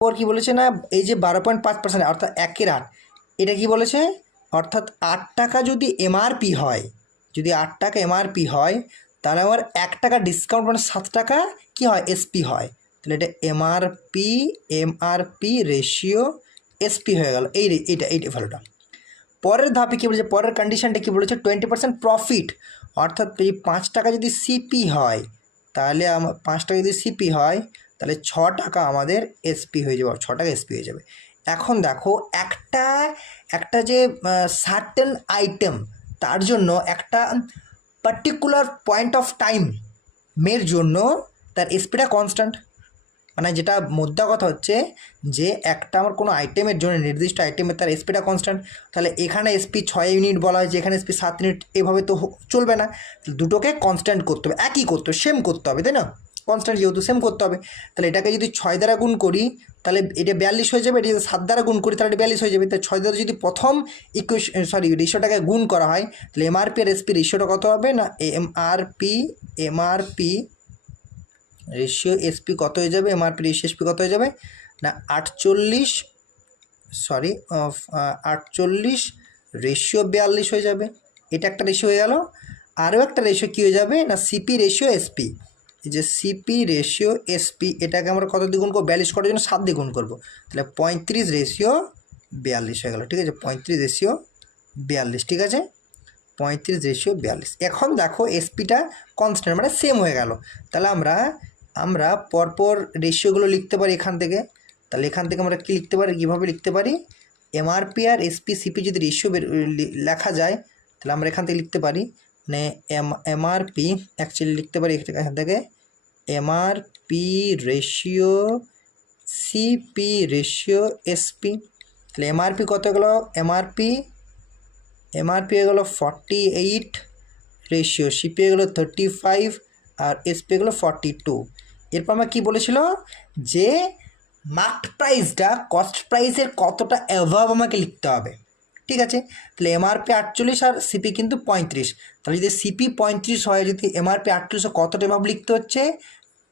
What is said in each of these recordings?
ওর কী বলেছে না, এই যে 12.5% অর্থাৎ 1/8, এটা কি বলেছে, অর্থাৎ 8 টাকা যদি এমআরপি হয়, যদি 8 টাকা এমআরপি হয়, তাহলে আমার 1 টাকা ডিসকাউন্ট মানে 7 টাকা কি হয়, এসপি হয়। তাহলে এটা এমআরপি রেশিও এসপি হয়ে গেল, এইটা ভ্যালুটা। পরের ধাপে কী বলেছে, পরের কন্ডিশনটা কী বলেছে, 20% প্রফিট, অর্থাৎ এই 5 টাকা যদি সিপি হয়, তাহলে 5 টাকা যদি সিপি হয়, তাহলে 6 টাকা আমাদের এসপি হয়ে যাবে, 6 টাকা এসপি হয়ে যাবে। এখন দেখো একটা যে সার্টেন আইটেম, তার জন্য একটা পার্টিকুলার পয়েন্ট অফ টাইমের জন্য তার এসপিটা কনস্ট্যান্ট, মানে যেটা মোদ্দা কথা হচ্ছে যে একটা আমার কোনো আইটেমের জন্য, নির্দিষ্ট আইটেমের তার এসপিটা কনস্ট্যান্ট। তাহলে এখানে এসপি 6 ইউনিট বলা হয়েছে, এখানে এসপি 7 ইউনিট, এভাবে তো চলবে না, দুটোকে কনস্ট্যান্ট করতে হবে, একই করতে হবে, সেম করতে হবে, তাই না, কনস্ট্যান্ট যেহেতু সেম করতে হবে। তাহলে এটাকে যদি 6 দ্বারা গুণ করি তাহলে এটা 42 হয়ে যাবে, এটা যদি 7 দ্বারা গুণ করি তাহলে এটা 42 হয়ে যাবে। তাই 6 দ্বারা যদি প্রথম রেশিওটাকে গুণ করা হয়, তাহলে এমআরপি আর এসপি রেশিওটা কত হবে না, এমআরপি রেশিও এসপি কত হয়ে যাবে, এমআরপি রেশিও এসপি কত হয়ে যাবে না 48 রেশিও 42 হয়ে যাবে। এটা একটা রেশিও হয়ে গেল। আরও একটা রেশিও কী হয়ে যাবে না, সিপি রেশিও এসপি। এই যে সিপি রেশিও এসপি, এটাকে আমরা কত দ্বিগুণ করবো, 42 করার জন্য 7 দ্বিগুণ করবো, তাহলে 35 রেশিও 42 হয়ে গেল। ঠিক আছে, 35 রেশিও 42, ঠিক আছে, 35 রেশিও 42। এখন দেখো এসপিটা কনস্ট্যান্ট মানে সেম হয়ে গেল। তাহলে আমরা পরপর রেশিওগুলো লিখতে পারি এখান থেকে। তাহলে এখান থেকে আমরা কী লিখতে পারি, কীভাবে লিখতে পারি, এমআরপি আর এসপি সিপি যদি রেশিও লেখা যায়, তাহলে আমরা এখান থেকে লিখতে পারি, মানে এমআরপি অ্যাকচুয়ালি লিখতে পারি এখান থেকে MRP ratio CP ratio SP. তাহলে এমআরপি কত গেলো, এমআরপি হয়ে গেলো 48 রেশিও, সিপি হয়ে গেলো 35 আর এসপি হয়ে গেলো 42। এরপর আমরা কী বলেছিল যে মার্কড প্রাইসটা কস্ট প্রাইসের কতটা অ্যাভাব আমাকে লিখতে হবে। ঠিক আছে, তাহলে এমআরপি 48 আর সিপি কিন্তু 35। তাহলে যদি সিপি 35 হয়, যদি এমআরপি 48 কতটা অ্যাভাব লিখতে হচ্ছে,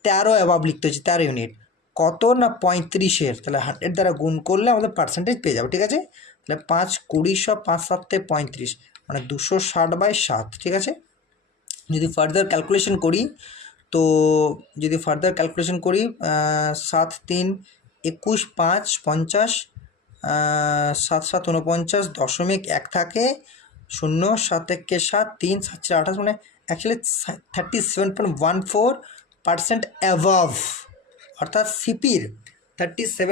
13 অ্যাভাব লিখতে হচ্ছে, 13 ইউনিট। কত না 35-এর, তাহলে 100 দ্বারা গুণ করলে আমাদের পার্সেন্টেজ পেয়ে যাবো। ঠিক আছে, তাহলে 5 20 5 7 35 মানে 260/7। ঠিক আছে, যদি ফার্দার ক্যালকুলেশন করি তো 7 3 21 5 50, 7 7 49 .1 থাকে, 0 7 1 7 3 7 4 28, মানে অ্যাকচুয়ালি 37.14% অ্যাভাভ, অর্থাৎ সিপির 37